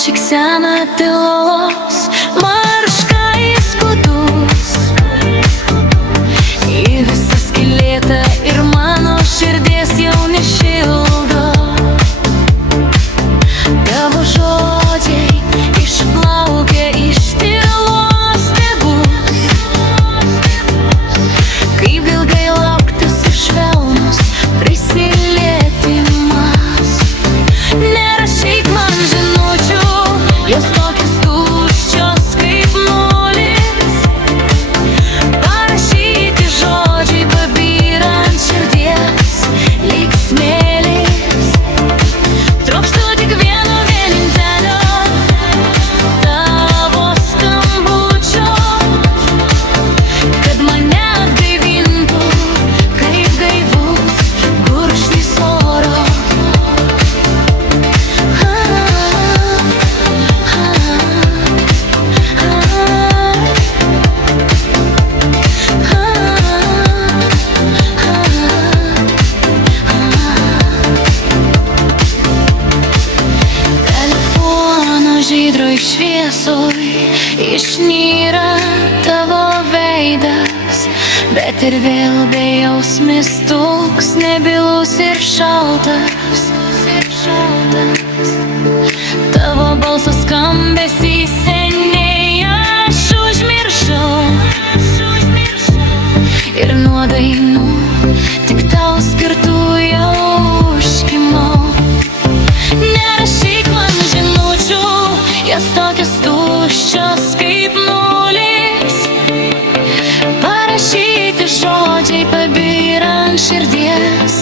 šypsena tylos, marška į skudus, į visą skylėtą ir mano širdies jau nešildo. Tavo žodžiai išplaukia iš tylos stebus, kaip ilgai lauktas ir švelnus prisilietimas. Nerašyk man žinučių, jos tokios tuščios kaip nulis. Parašyti žodžiai pabyra ant širdies lyg smėlis. Trokštu tik vieno vienintelio tavo skambučio, kad mane atgaivintų kaip gaivus gurkšnys oro. Telefono žydroj šviesoj išnyra tavo veidas, bet ir vėl bejausmis toks nebylus ir šaltas. Tavo balso skambesį seniai aš užmiršau, ir nuo dainų tik tau skirtų jau užkimau. Nerašyk man žinučių, jos tokios tuščios kaip nulis. Parašyti žodžiai pabyra ant širdies